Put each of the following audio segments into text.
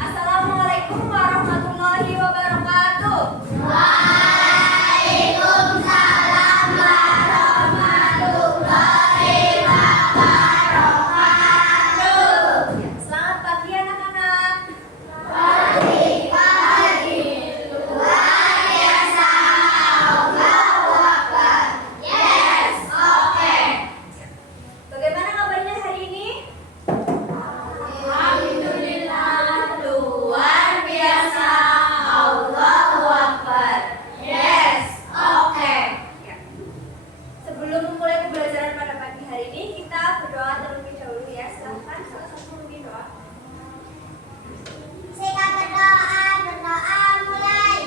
Assalamualaikum warahmatullahi wabarakatuh. Waalaikumsalam warahmatullahi wabarakatuh. Selamat pagi anak-anak. Pagi-pagi luar biasa. Allahu Akbar. Yes, oke. Bagaimana kabarnya hari ini? Alhamdulillah luar biasa. Allahu Akbar. Yes, oke. Ya. Sebelum memulai pembelajaran pada pagi hari ini, kita berdoa terlebih dahulu ya. Silahkan salah satu memimpin doa. Sikat berdoa mulai.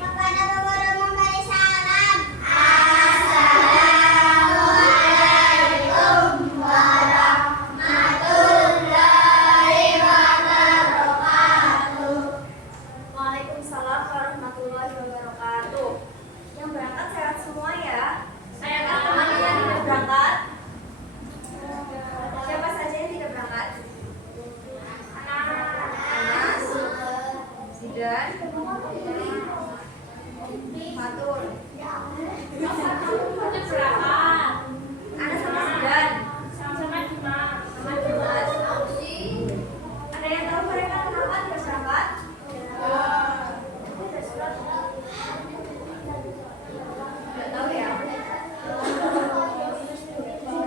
Kepada guru memberi salam. Assalamualaikum warahmatullahi wabarakatuh. Waalaikumsalam warahmatullahi wabarakatuh. Yang berangkat sehat semua ya. Teman-teman yang tidak berangkat. Siapa saja yang tidak berangkat? Anas, Zidan, Fatur. Anas sama Zidan. Sama Dimas. Ada yang tahu mereka kenapa tidak berangkat? Tidak tahu ya.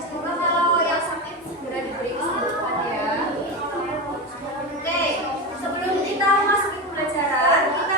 Semoga kalau yang sakit segera diberi kesembuhan ya. Oke, sebelum kita masuk ke pembelajaran, kita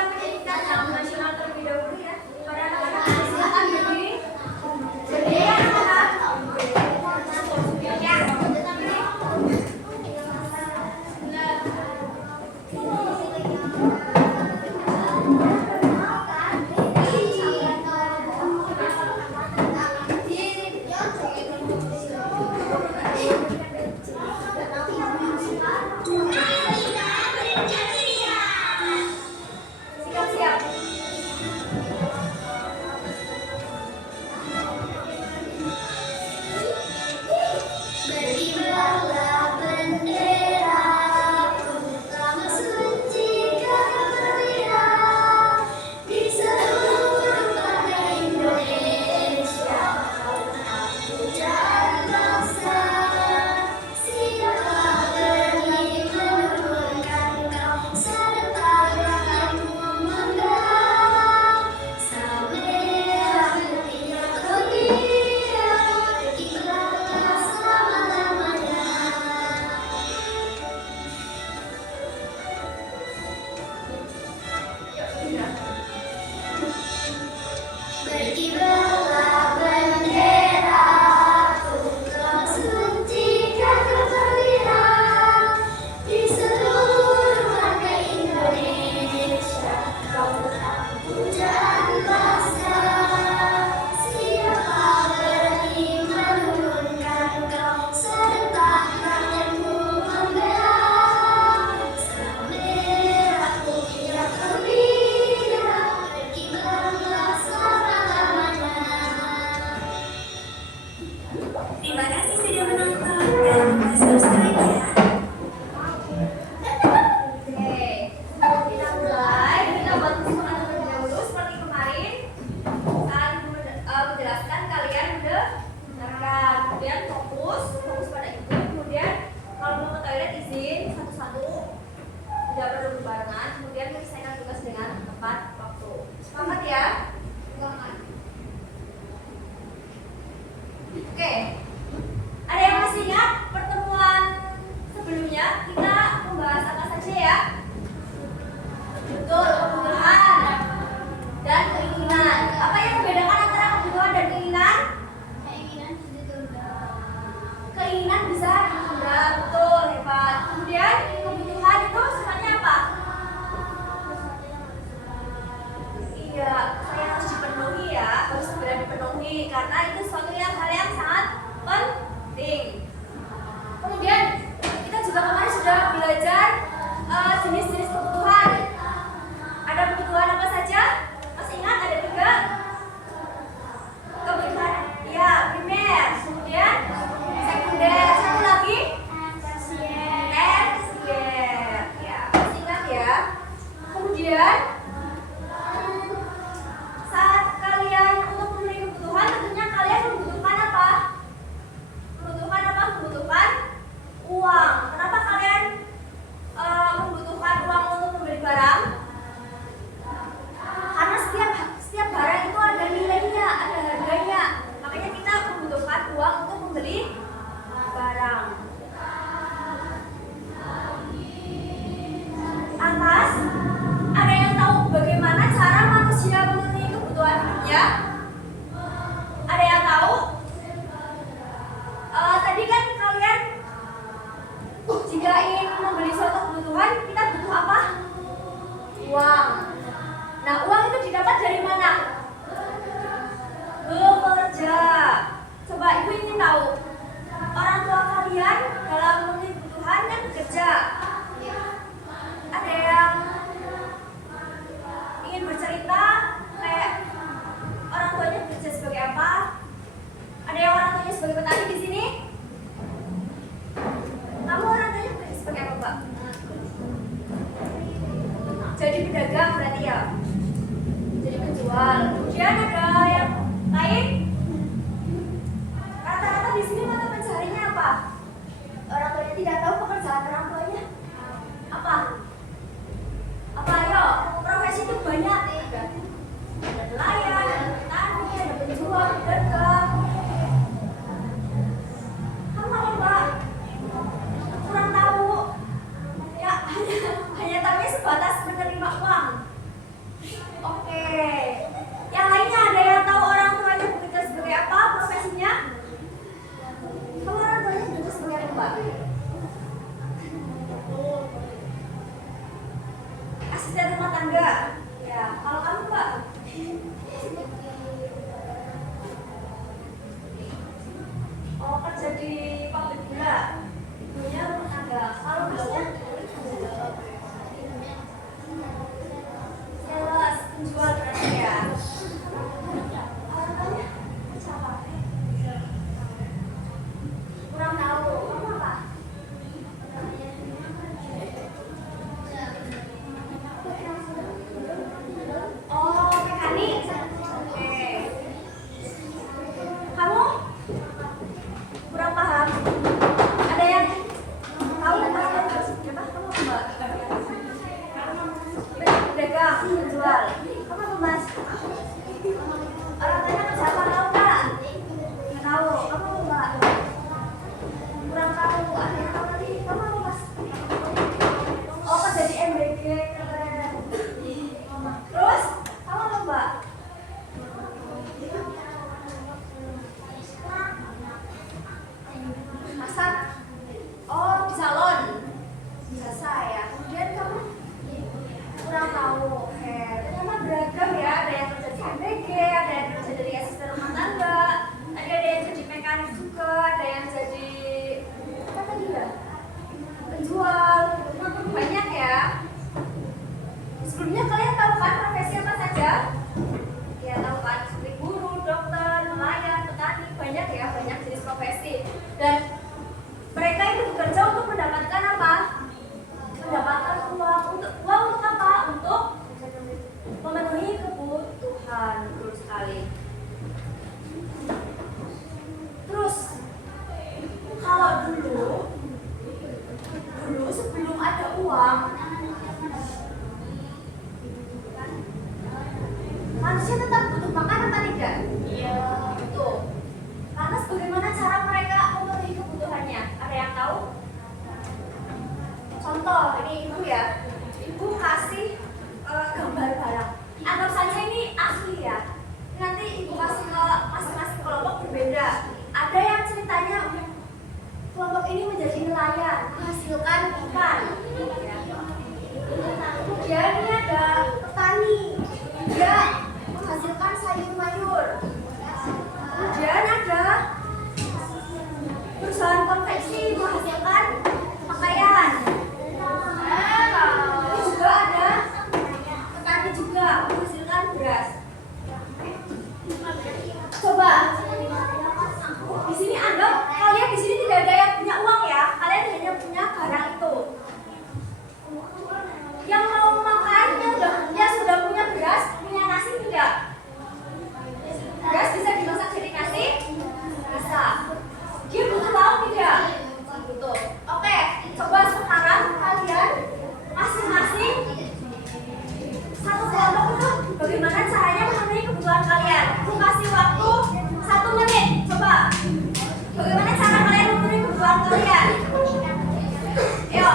izin satu-satu, tidak perlu berbarengan, kemudian menyelesaikan tugas dengan tepat waktu. Sepakat ya? Sepakat. Oke, ada yang masih ingat pertemuan sebelumnya kita membahas apa saja ya? Betul, kebutuhan dan keinginan. Apa yang membedakan antara kebutuhan dan keinginan? Keinginan bisa ditunda, betul, hebat. Kemudian kebutuhan itu sifatnya apa? Iya, yang harus dipenuhi ya, harus segera dipenuhi karena itu suatu hal yang sangat penting. Kemudian kita juga kemarin sudah belajar jenis-jenis kebutuhan. Ada kebutuhan apa saja? Masih ingat ada 3 kebutuhan? Ya, primer. Kemudian sekunder. Satu lagi? Tersier. Ya, masih ingat ya. Kemudian saat kalian untuk memenuhi kebutuhan, tentunya kalian membutuhkan apa? Membutuhkan uang. Kenapa kalian membutuhkan uang untuk membeli barang? Karena setiap barang itu ada nilainya, ada harganya. Makanya kita membutuhkan uang untuk membeli barang. Atas, ada yang tahu bagaimana cara manusia memenuhi kebutuhan hidupnya? Ada yang tahu? Tadi kan kalian jika ingin membeli suatu kebutuhan, kita butuh apa? Uang. Nah, uang itu didapat dari mana? Bekerja. Coba ibu ingin tahu, orang tua kalian dalam memenuhi kebutuhan kan bekerja. Ada yang ingin bercerita kayak orang tuanya bekerja sebagai apa? Ada yang orang tuanya sebagai petani di sini? Kamu orang tuanya bekerja sebagai apa, Pak? Jadi pedagang berarti ya? Jadi penjual. Kemudian ada yang lain? Rata-rata di sini mata pencahariannya apa? Orang tuanya tidak tahu pekerjaan orang tuanya apa? Apa ayo? Profesi itu banyak. Ada nelayan, ada petani, ada penjual, pedagang. Kamu apa, Mbak? Kurang tahu. Ya, hanya tahunya sebatas menerima uang. Oke. Yang lainnya ada yang tahu orang tuanya bekerja sebagai apa profesinya? Kamu orang tuanya bekerja sebagai apa, Mbak? Asisten rumah tangga. Ya, kalau kamu, Mbak? Oh, kerja di pabrik gula. Ibunya rumah tangga. Kalau masnya? Sales, penjual berarti ya. Orang tuanya kerja apa? Kurang tahu. Kamu apa? Oh, mekanik. Oke. Kamu? Kurang paham. Ada yang tahu apa? Siapa? Kamu apa? Pedagang, penjual. Kamu apa, Mas? Orang tanya kerja apa, tahu nggak? Nggak tahu. Kamu apa, Mbak? Kurang tahu. Ada yang tahu lagi? Kamu apa, Mas? Oh, kerja di MBG. Keren. Terus, kamu apa, Mbak? Masak? Oh, di salon. Biasa ya. Kemudian kamu? Kurang tahu. Oke. Ternyata beragam ya. Ada yang kerja di MBG, ada yang kerja dari asisten rumah tangga, ada yang jadi mekanik juga, ada yang jadi apa tadi ya? Penjual. Banyak ya. Sebelumnya kalian tahu kan profesi apa saja? Ya tahu kan, seperti guru, dokter, nelayan, petani, banyak ya, banyak jenis profesi. Dan mereka itu bekerja untuk mendapatkan apa? Mendapatkan uang. Uang untuk apa? Untuk memenuhi kebutuhan. Betul sekali. Terus kalau dulu contoh ini ibu ya, ibu kasih gambar barang. Anggap saja ini asli ya. Nanti ibu kasih ke masing-masing kelompok berbeda. Ada yang ceritanya kelompok ini menjadi nelayan, menghasilkan ikan. Ya. Kemudian ini ada petani, dia menghasilkan sayur mayur. Kemudian ada perusahaan konveksi menghasilkan pakaian. Ini juga ada petani juga menghasilkan beras. Coba di sini anggap kalian di sini tidak ada yang punya uang ya, kalian hanya punya barang itu. Yang mau makan, yang sudah punya beras, punya nasi tidak? Beras bisa dimasak jadi nasi? Bisa. Dia butuh lauk tidak? Butuh. Oke, coba sekarang kalian masing-masing satu kelompok itu bagaimana caranya memenuhi kebutuhan kalian. Aku kasih waktu 1 menit. Coba. Bagaimana cara kalian memenuhi kebutuhan kalian? Ayo.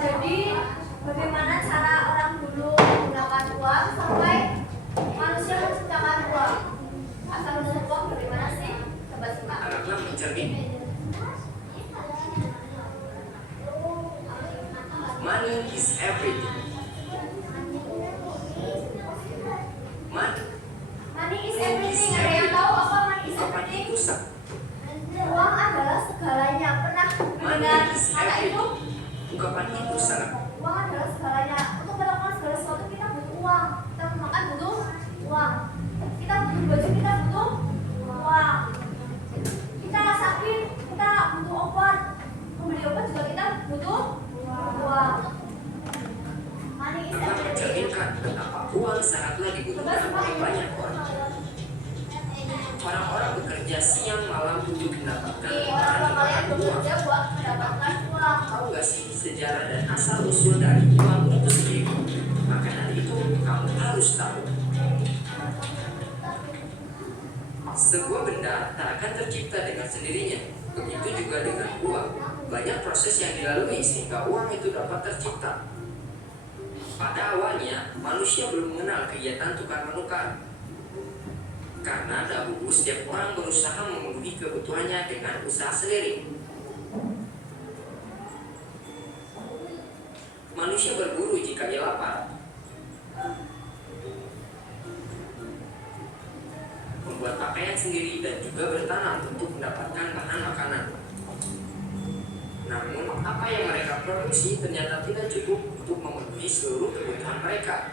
Jadi bagaimana cara orang dulu menggunakan uang sampai manusia menciptakan uang? Asal usul uang bagaimana sih? Coba simak. Anaklah mencermin. Money is everything. Money is everything. Ada yang tahu apa money is everything? Uang adalah segalanya. Pernah mendengar kata itu? Ungkapan itu sangat. Uang adalah segalanya. Untuk melakukan segala sesuatu kita butuh uang. Kita makan butuh uang. Kita butuh baju, kita butuh uang. Kita sakit, kita butuh obat. Membeli obat juga kita butuh uang. Money is Telah everything. mencerminkan betapa uang sangatlah dibutuhkan oleh banyak orang. Orang-orang bekerja siang malam untuk mendapatkan Orang tua kalian uang. bekerja buat mendapatkan uang. Tahu gak sih sejarah dan asal usul dari uang itu sendiri? Maka dari itu kamu harus tahu. Sebuah benda tak akan tercipta dengan sendirinya. Begitu juga dengan uang. Banyak proses yang dilalui sehingga uang itu dapat tercipta. Pada awalnya, manusia belum mengenal kegiatan tukar-menukar. Karena dahulu setiap orang berusaha memenuhi kebutuhannya dengan usaha sendiri. Manusia berburu jika ia lapar. membuat pakaian sendiri dan juga bertanam untuk mendapatkan bahan makanan. Namun, apa yang mereka produksi ternyata tidak cukup untuk memenuhi seluruh kebutuhan mereka.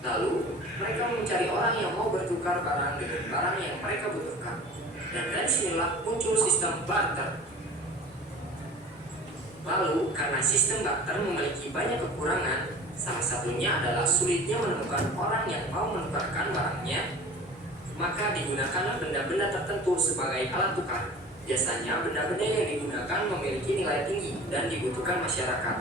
Lalu, mereka mencari orang yang mau bertukar barang dengan barang yang mereka butuhkan. Dan dari sinilah muncul sistem barter. Lalu, karena sistem barter memiliki banyak kekurangan, salah satunya adalah sulitnya menemukan orang yang mau menukarkan barangnya, maka digunakanlah benda-benda tertentu sebagai alat tukar. Biasanya benda-benda yang digunakan memiliki nilai tinggi dan dibutuhkan masyarakat.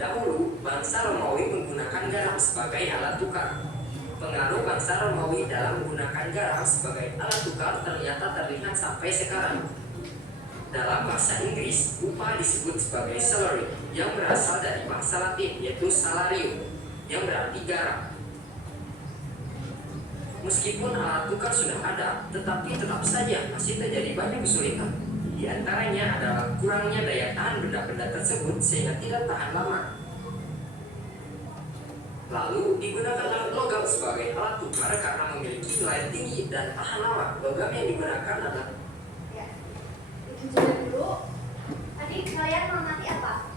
Dahulu, bangsa Romawi menggunakan garam sebagai alat tukar. Pengaruh bangsa Romawi dalam menggunakan garam sebagai alat tukar ternyata terlihat sampai sekarang. Dalam bahasa Inggris, upah disebut sebagai salary, yang berasal dari bahasa Latin yaitu salarium, yang berarti garam. Meskipun alat tukar sudah ada, tetapi tetap saja masih terjadi banyak kesulitan. Di antaranya adalah kurangnya daya tahan benda-benda tersebut sehingga tidak tahan lama. Lalu digunakanlah logam sebagai alat tukar karena memiliki nilai tinggi dan tahan lama. Logam yang digunakan adalah dulu. Tadi kalian mengamati apa?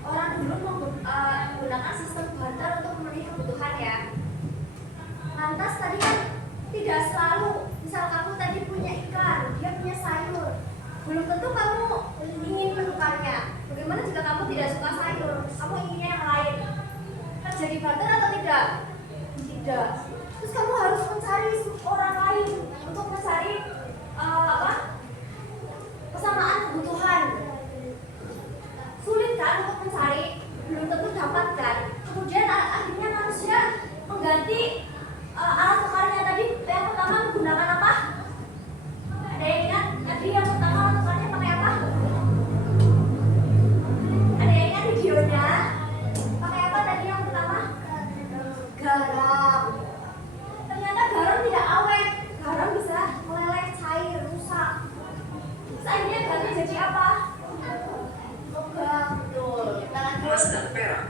Orang dulu menggunakan sistem barter untuk memenuhi kebutuhan ya. Lantas tadi kan tidak selalu. Misal kamu tadi punya ikan, dia punya sayur. Belum tentu kamu ingin menukarnya. Bagaimana jika kamu tidak suka sayur? Kamu inginnya yang lain. Terjadi barter atau tidak? Tidak. Terus kamu harus mencari orang lain untuk mencari kesamaan kebutuhan. Sulit kan untuk mencari, belum tentu dapatkan. Kemudian akhirnya manusia mengganti alat tukarnya tadi. Yang pertama menggunakan apa? Ada yang ingat? Tadi yang pertama alat tukarnya pakai apa? Ada yang ingat videonya? Pakai apa tadi yang pertama? Garam. Ternyata garam tidak awet. Garam bisa meleleh, cair, rusak. Akhirnya ganti jadi apa? Logam, betul. emas dan perak.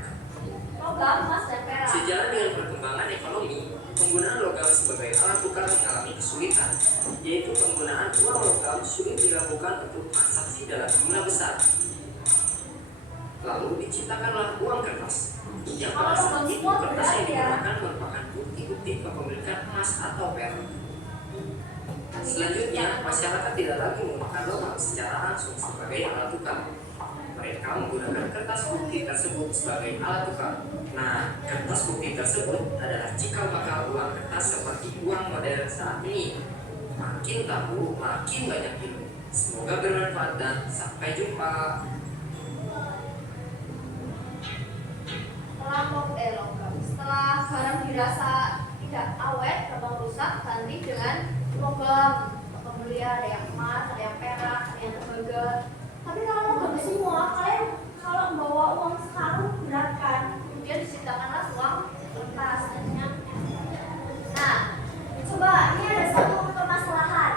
Logam, emas dan perak. Sejalan dengan perkembangan ekonomi, penggunaan logam sebagai alat tukar mengalami kesulitan, yaitu penggunaan uang logam sulit dilakukan untuk transaksi dalam jumlah besar. Lalu diciptakanlah uang kertas. Yang pada saat itu kertas yang digunakan merupakan bukti-bukti kepemilikan emas atau perak. Selanjutnya, masyarakat tidak lagi menggunakan logam secara langsung sebagai alat tukar. Mereka menggunakan kertas bukti tersebut sebagai alat tukar. Nah, kertas bukti tersebut adalah cikal bakal uang kertas seperti uang modern saat ini. Makin tahu, makin banyak ilmu. Semoga bermanfaat dan sampai jumpa. Setelah garam dirasa tidak awet, gampang rusak, ganti dengan logam. Kemudian ada yang emas, ada yang perak, ada yang tembaga. Tapi kalau logam semua, kalian kalau membawa uang sekarang berat kan? Kemudian diciptakanlah uang kertas. Nah, coba ini ada satu permasalahan.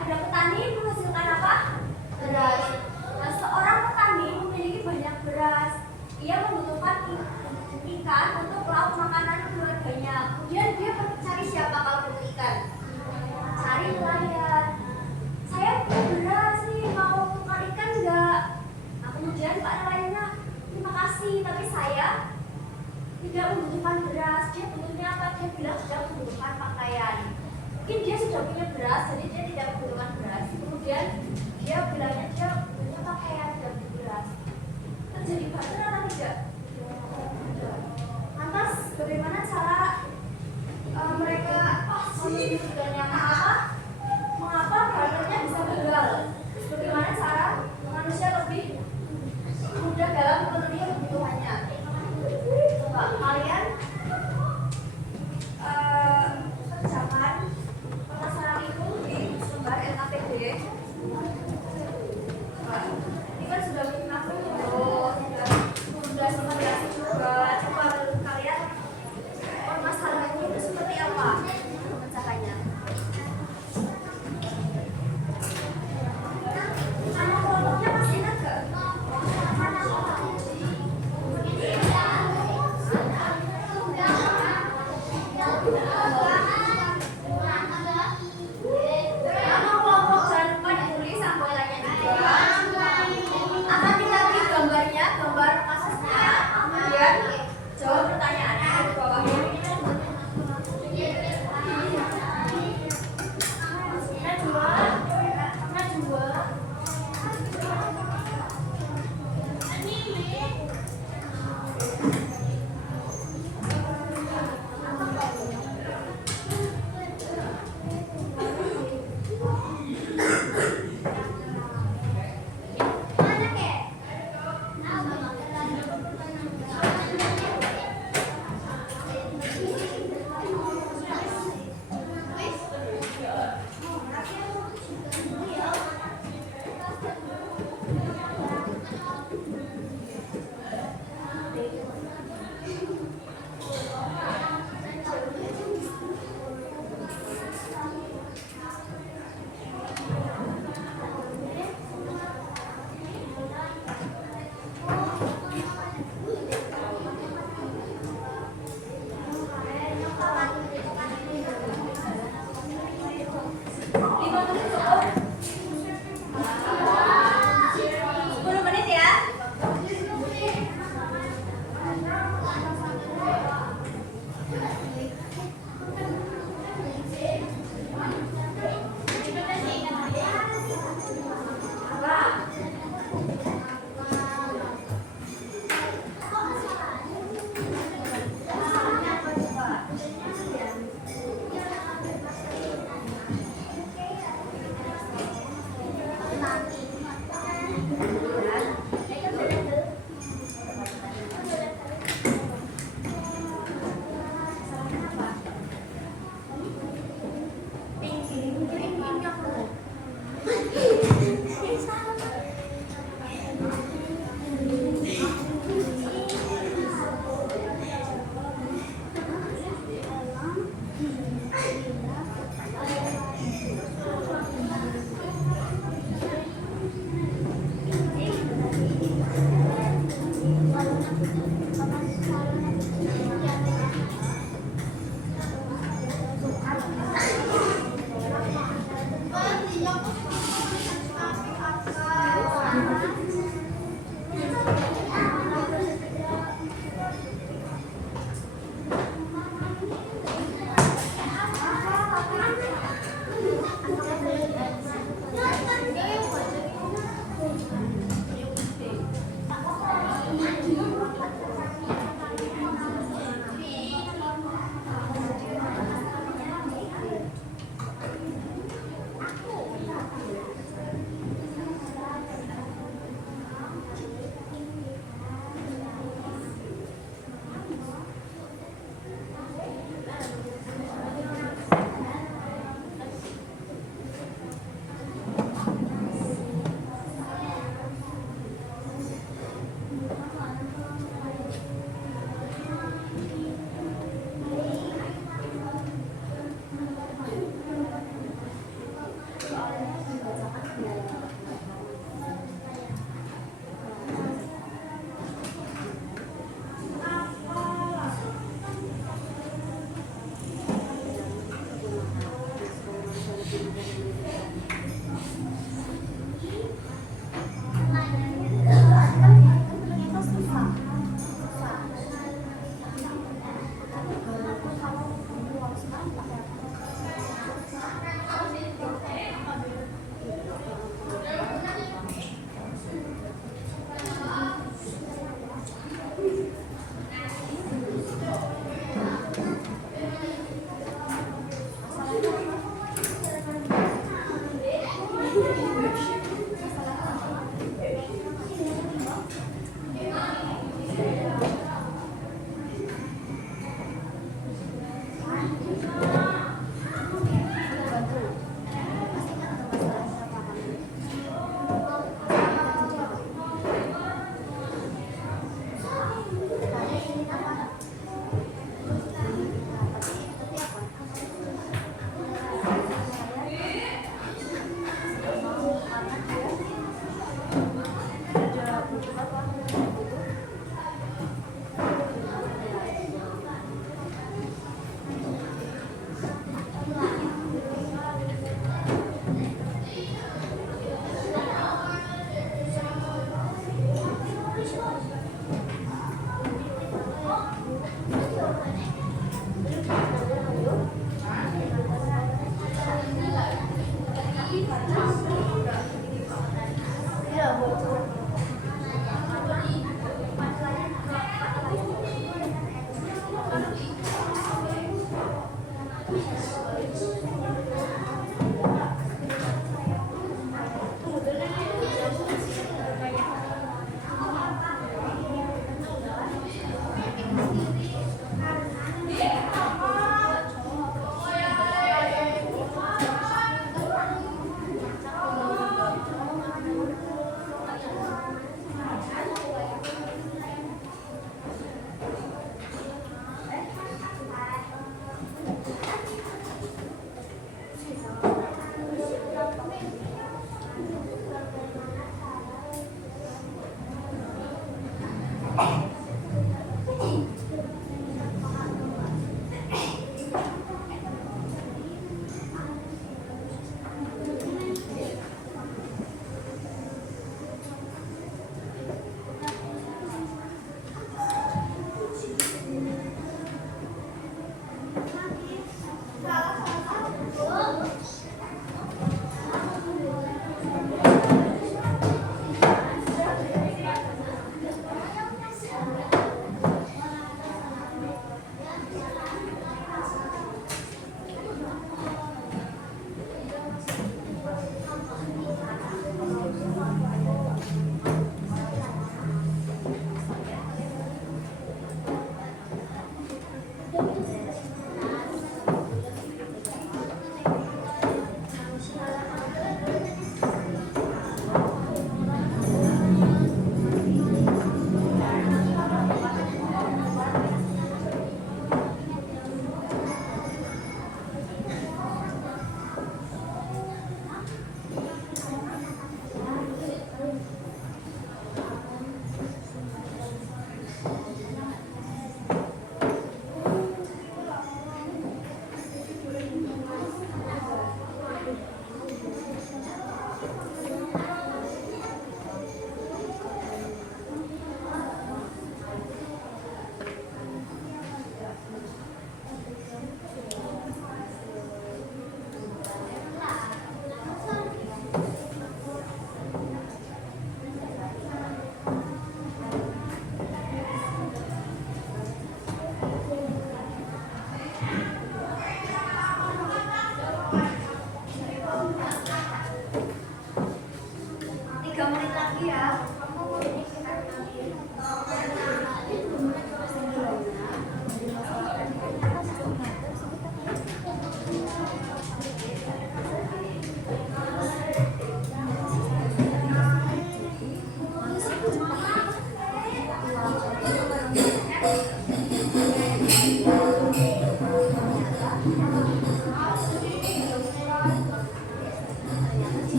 Ada petani menghasilkan apa? Beras. Nah, seorang petani memiliki banyak beras. Ia membutuhkan ikan untuk lauk makanan keluarganya. Kemudian dia mencari siapa kalau butuh ikan? Cari nelayan. Saya punya beras nih, mau tukar ikan enggak? Nah, kemudian Pak nelayannya, terima kasih, tapi saya tidak membutuhkan beras. Dia butuhnya apa? Dia bilang sudah membutuhkan pakaian. Mungkin dia sudah punya beras, jadi dia tidak membutuhkan beras. Kemudian dia bilangnya dia punya pakaian dan beras. Terjadi barter atau tidak? Lantas bagaimana cara mereka menunjukkannya mengapa barternya bisa gagal? Bagaimana cara manusia lebih mudah dalam memenuhi kebutuhannya? Coba kalian kerjakan penasaran itu di lembar LKPD.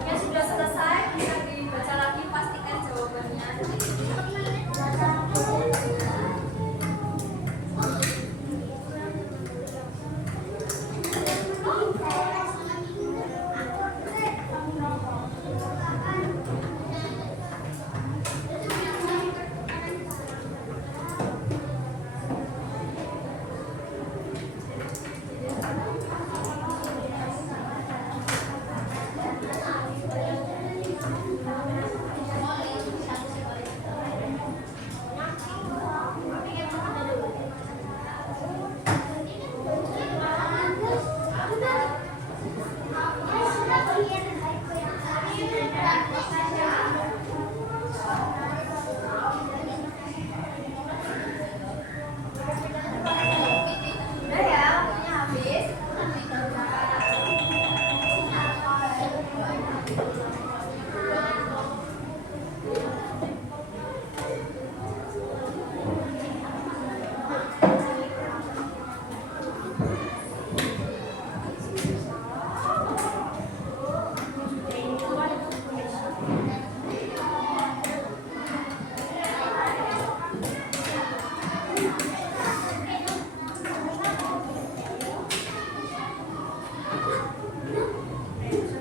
Ya sudah selesai, bisa dibaca lagi, pastikan jawabannya. Udah ya, waktunya habis.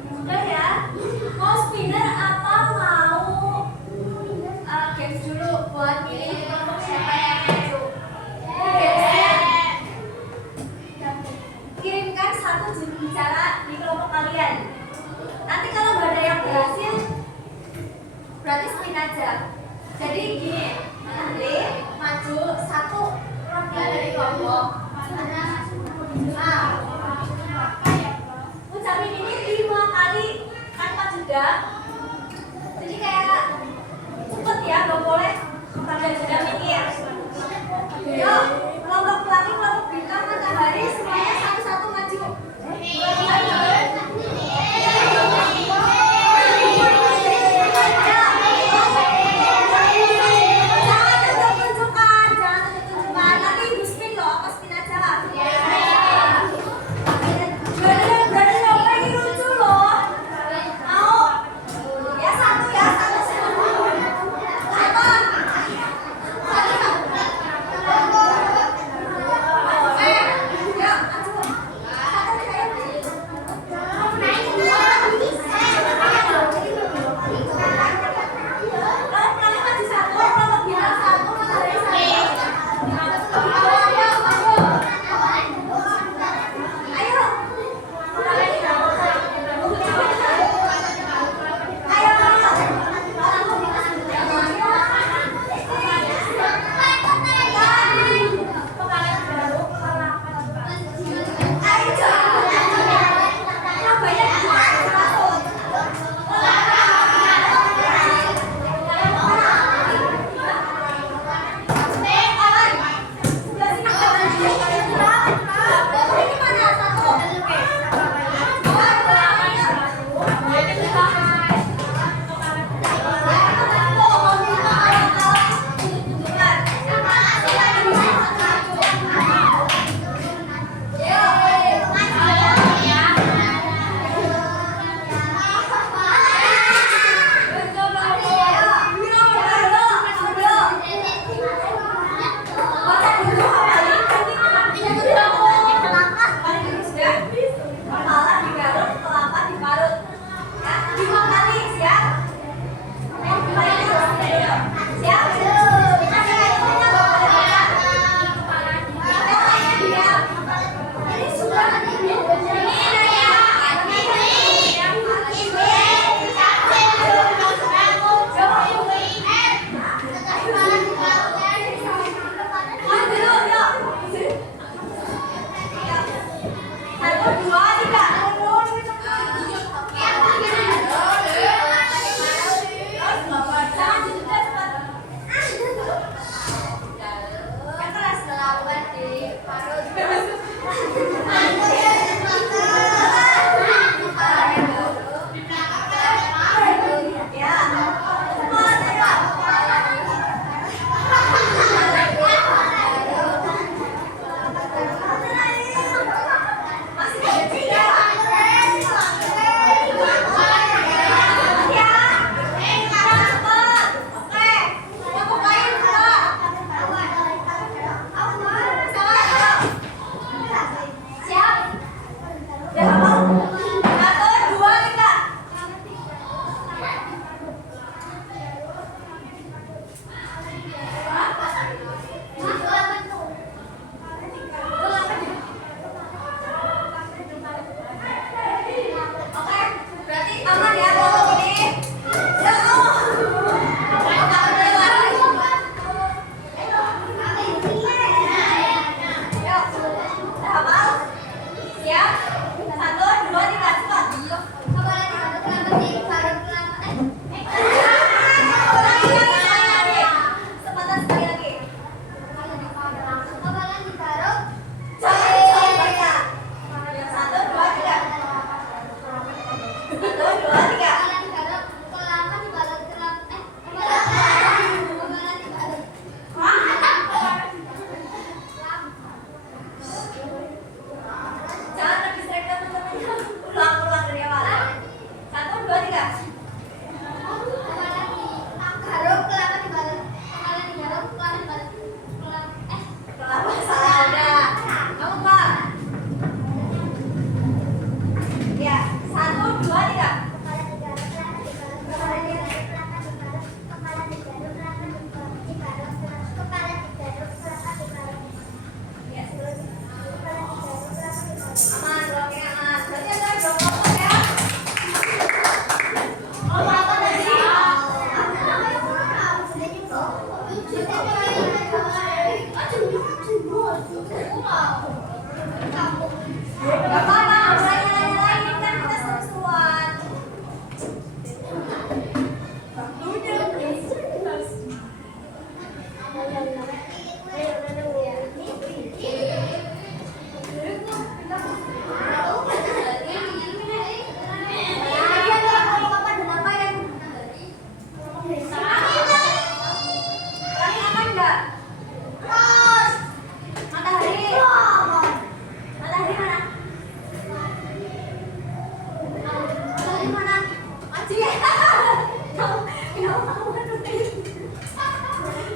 Udah ya, mau spinner apa mau games dulu buat pilih kelompok siapa yang maju? Kirimkan satu juru bicara di kelompok kalian. Nanti kalau nggak ada yang berhasil, berarti spin aja. Jadi gini, nanti maju satu dari kelompok. Nah, ucapin ini 5 kali tanpa jeda. Jadi kayak cepet ya, nggak boleh pada jeda mikir. Yuk, kelompok pelangi, kelompok bintang, matahari, semuanya satu-satu maju. Jangan tunjuk-tunjukkan, nanti ibu spin loh, aku spin aja. Berani nyoba ini lucu loh. Mau?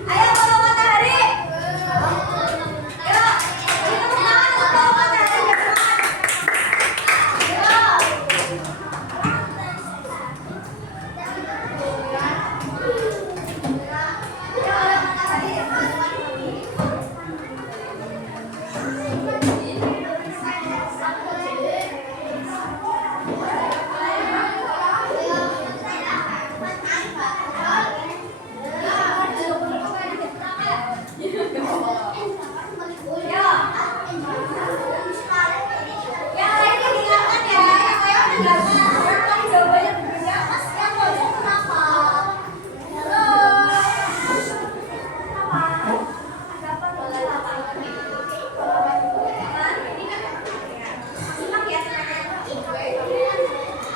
Ayo kalau matahari. Yuk, kita semangat untuk matahari ya semangat. Yang lain diingatkan ya, yang lain udah gagal. Jawabannya berbeda. Mas, yang pojok kenapa? Halo. Kenapa? Ada apa? Simak ya teman-teman.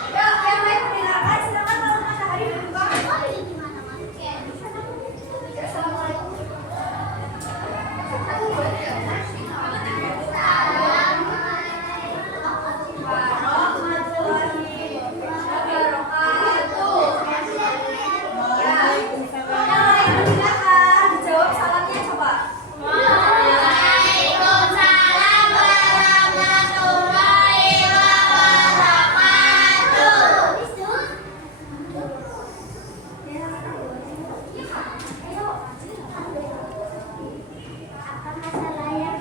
Yuk, yang lain mendengarkan. Silakan kalau matahari berbuka. Assalamualaikum. Warahmatullahi wabarakatuh. Ya, yang lain silakan dijawab salamnya coba. Waalaikumsalam warahmatullahi wabarakatuh. Apa masalahnya?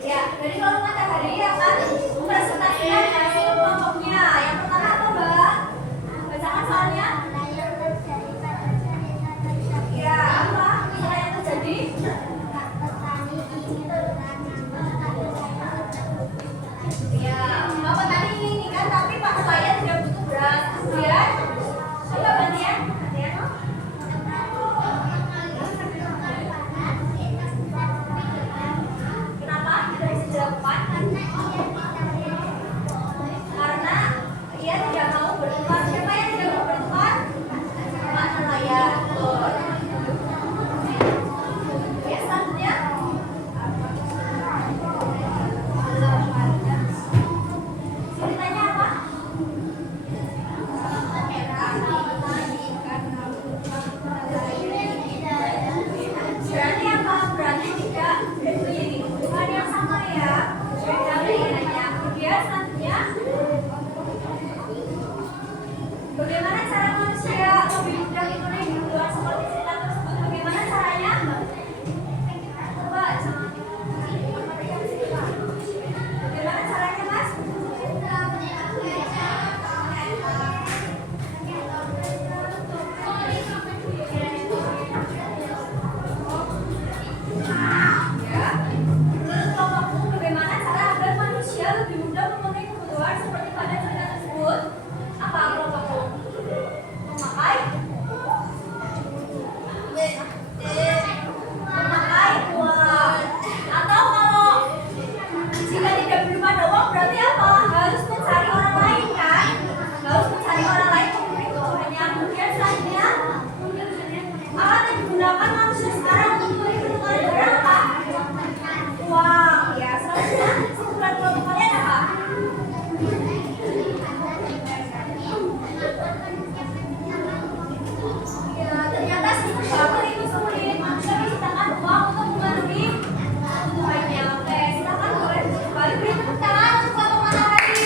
Ya, dari kelompok matahari akan mempresentasikan hasil kelompoknya. Yang pertama apa, Mbak? Bacakan soalnya. Ya, apa? Istilah yang terjadi? Ya, Bapak tadi menginginkan tapi Pak saya tidak butuh beras. Kemudian, coba gantian. Kenapa tidak bisa dilakukan? Karena ia tidak mau bertukar. Siapa yang tidak mau bertukar? Pak nelayan. Betul. Ya, selanjutnya. Ceritanya apa? Berarti apa? Berarti tidak memiliki kebutuhan yang sama ya. Beda keinginannya. Kemudian selanjutnya, bagaimana cara manusia lebih mudah mengikuti kebutuhan seperti cerita tersebut? Bagaimana caranya? Coba bagaimana caranya, Mas? Ya. Menurut kelompokmu, bagaimana cara agar manusia lebih mudah memenuhi kebutuhan seperti pada cerita tersebut? Apa kelompokmu? Memakai? Memakai uang. Atau kalau jika tidak belum ada uang berarti apa? Harus mencari orang lain kan? Harus mencari orang lain untuk memenuhi kebutuhannya. Kemudian selanjutnya, alat yang digunakan manusia sekarang untuk memenuhi kebutuhan barang apa? Uang. Ya, selanjutnya kesimpulan kelompok kalian apa? Ya, ternyata sistem barter itu sulit. Manusia menciptakan uang untuk memenuhi kebutuhannya. Oke, silakan boleh kembali beri tepuk tangan untuk kelompok matahari.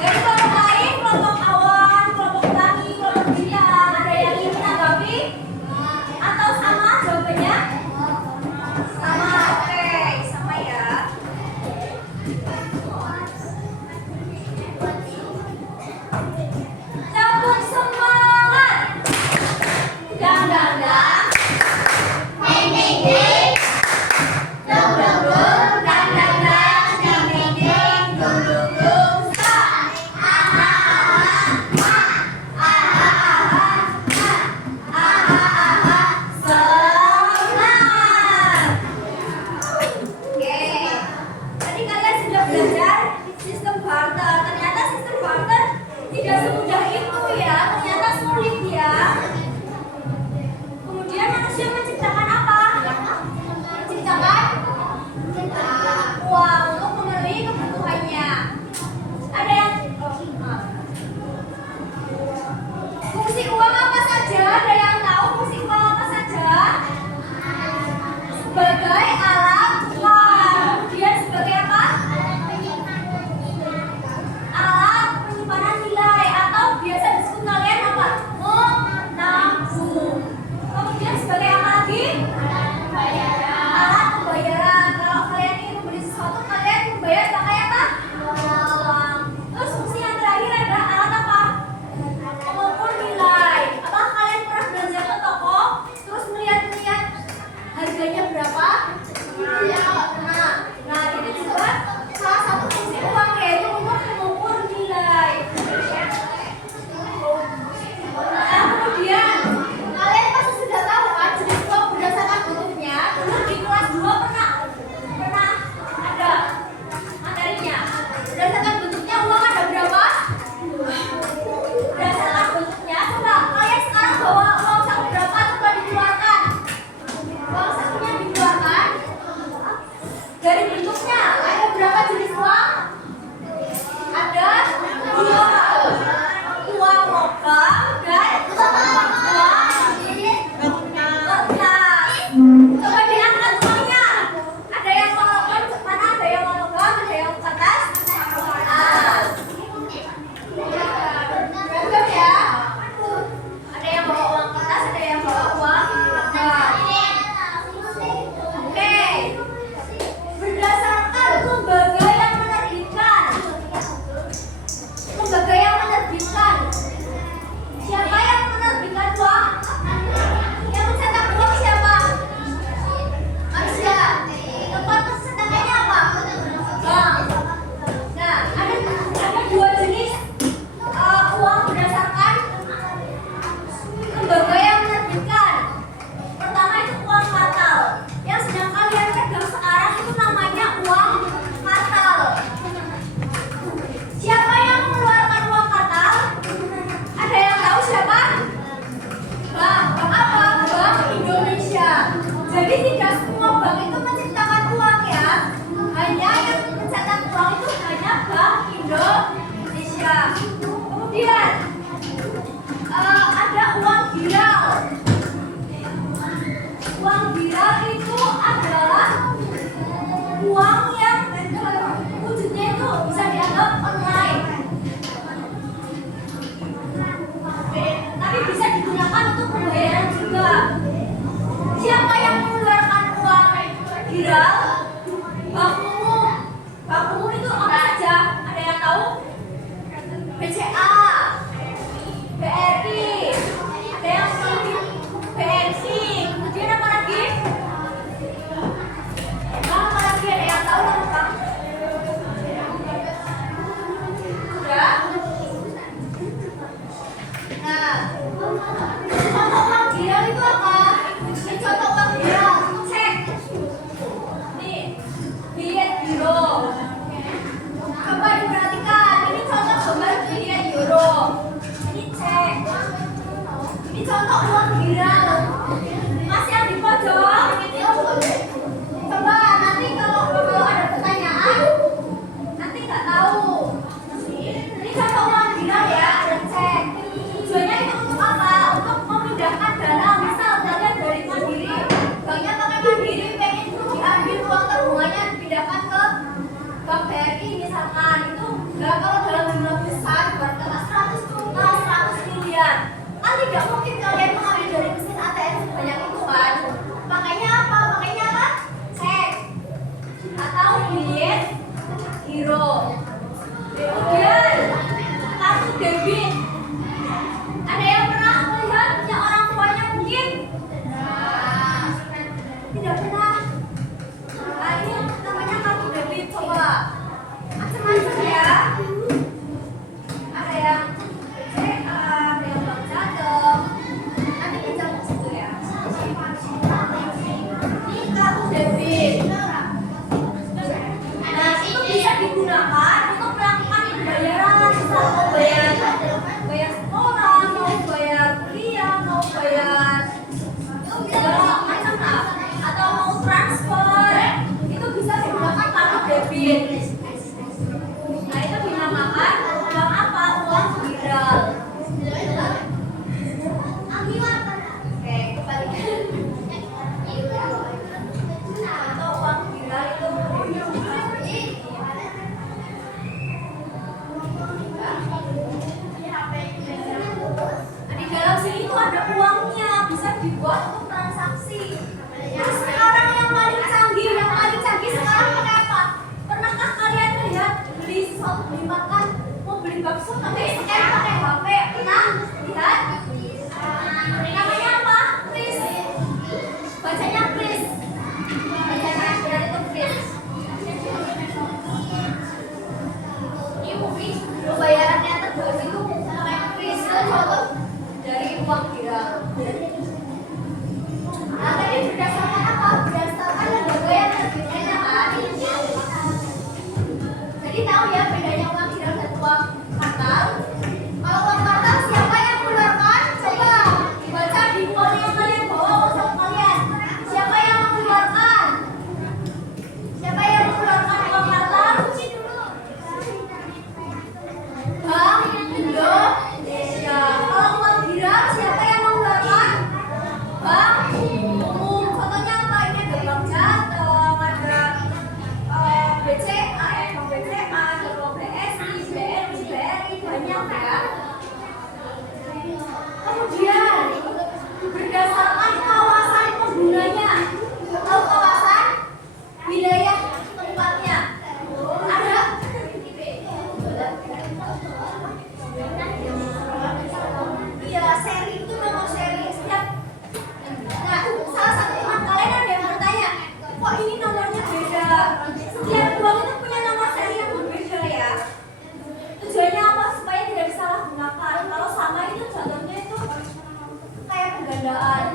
Dari kelompok lain, kelompok awan, kelompok pelangi, kelompok bintang, ada yang ingin menanggapi? Atau sama jawabannya? Sama, oke, sama ya. Tepuk semangat. Dang dang dang. Ding ding ding. Dung dung dung. Dang dang dang. Ding ding ding. Dung dung dung. Sa. Semangat. Oke. Tadi kalian sudah belajar sistem barter. Ternyata sistem barter tidak semudah itu ya. Ternyata sulit ya. Kemudian manusia menciptakan apa? Menciptakan uang untuk memenuhi kebutuhannya. Ada yang maaf. Kemudian ada uang viral. Uang viral itu adalah uang yang wujudnya itu bisa dianggap online, tapi bisa digunakan untuk pembayaran juga. Siapa yang mengeluarkan uang viral? Bank umum. Bank umum itu apa saja? Ada yang tahu? BCA, BRI, ada yang tahu? BNI. Kemudian apa lagi? Apa lagi? Ada yang tahu apa? Sudah? Nah, contoh uang viral itu apa? Ini contoh uang viral. Cek. Nih, billet euro. Coba diperhatikan. Ini contoh gambar billet euro. Ini cek. Ini contoh uang viral. Mas yang di pojok. Coba nanti kalau ada pertanyaan, nanti nggak tahu. Ini contoh uang viral ya. Ada cek. Tujuannya itu untuk apa? Untuk memindahkan dana. Misal kalian dari Mandiri, banknya pakai Mandiri, pengen diambil uang tabungannya dipindahkan ke Bank BRI misalkan. Itu nggak, kalau dalam jumlah besar berkata 100 juta, 100 miliar, kan tidak mungkin kalian mengambil dari mesin ATM sebanyak itu kan. Makanya apa? Makanya apa? Cek atau billet euro. Kemudian kartu debit. Ada yang pernah melihat punya orang tuanya mungkin? Tidak pernah. Nah, ini namanya kartu debit. Coba macam-macam ya. Ada yang BCA, ada yang Bank Jateng. Nanti kita ke situ ya. Ini kartu debit. Nah, itu bisa digunakan untuk melakukan pembayaran. Misal mau bayar sekolah, mau bayar kuliah, mau bayar segala macam lah, atau mau transfer, itu bisa digunakan kartu debit. Nah, itu dinamakan uang apa? Uang viral. Oke, kembalikan. Atau uang viral itu di dalam sini itu ada uangnya, bisa dibuat untuk transaksi. Nah, sekarang yang paling canggih sekarang pakai apa? Pernahkah kalian melihat beli sesuatu, beli makan, mau beli bakso tapi scan pakai HP? Pernah lihat? Namanya apa? Kris. Bacanya kris. Bacanya benar itu kris. Ini mungkin pembayarannya terbaru itu pakai kris. Itu contoh dari uang viral. Nah, tadi berdasarkan apa? Berdasarkan lembaga yang terbitnya kan? Jadi tahu ya bedanya uang viral dan uang kartal? Kalau uang kartal siapa yang mengeluarkan? Coba dibaca di buku yang kalian bawa, WhatsApp kalian. Siapa yang mengeluarkan? Siapa yang mengeluarkan uang kartal? Bank Indonesia. Kalau uang viral siapa yang mengeluarkan? Bank umum. Contohnya apa? Ini ada Bank Jateng, ada BCA, Bank BCA, ada Bank BSI, BRI, banyak ya. Kemudian berdasarkan kawasan penggunanya, atau kawasan wilayah tempatnya, ada iya, seri itu memang seri setiap. Nah, salah satu teman kalian ada yang bertanya, kok ini nomornya beda? Setiap uang itu punya nomor seri yang berbeda ya. Tujuannya apa? Supaya tidak disalahgunakan. Kalau sama itu jatuhnya itu kayak penggandaan.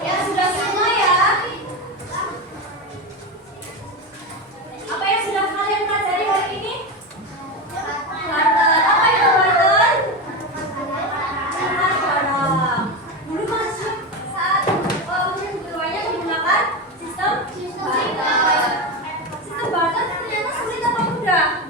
Ya sudah semua ya. Apa yang sudah kalian pelajari hari ini? Barter. Apa itu barter? Barang. Dulu masuk saat ujian keduanya menggunakan sistem barter. Sistem barter ternyata sulit apa mudah?